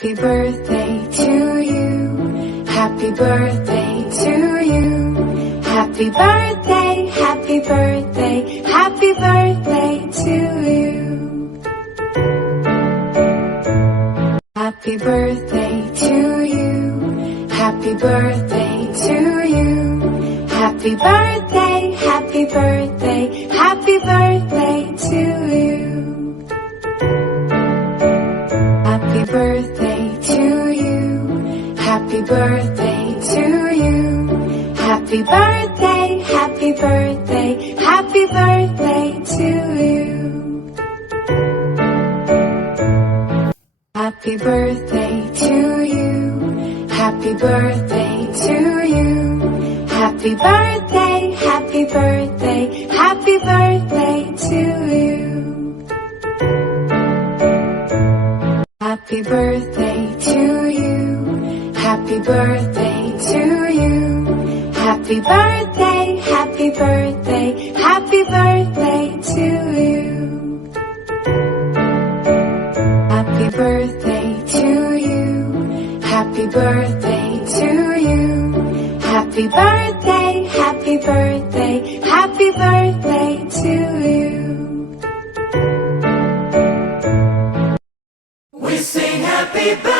Happy birthday to you. Happy birthday to you. Happy birthday, happy birthday, happy birthday to you. Happy birthday to you. Happy birthday to you. Happy birthday, happy birthday, happy birthday to you. Happy birthday to you. Happy birthday to you. Happy birthday, happy birthday, happy birthday to you. Happy birthday to you. Happy birthday to you. Happy birthday, happy birthday, happy birthday to you. Happy birthday to you. Happy birthday to you. Happy birthday, happy birthday, happy birthday to you. Happy birthday to you. Happy birthday to you. Happy birthday, happy birthday, happy birthday to you. We sing happy birthday.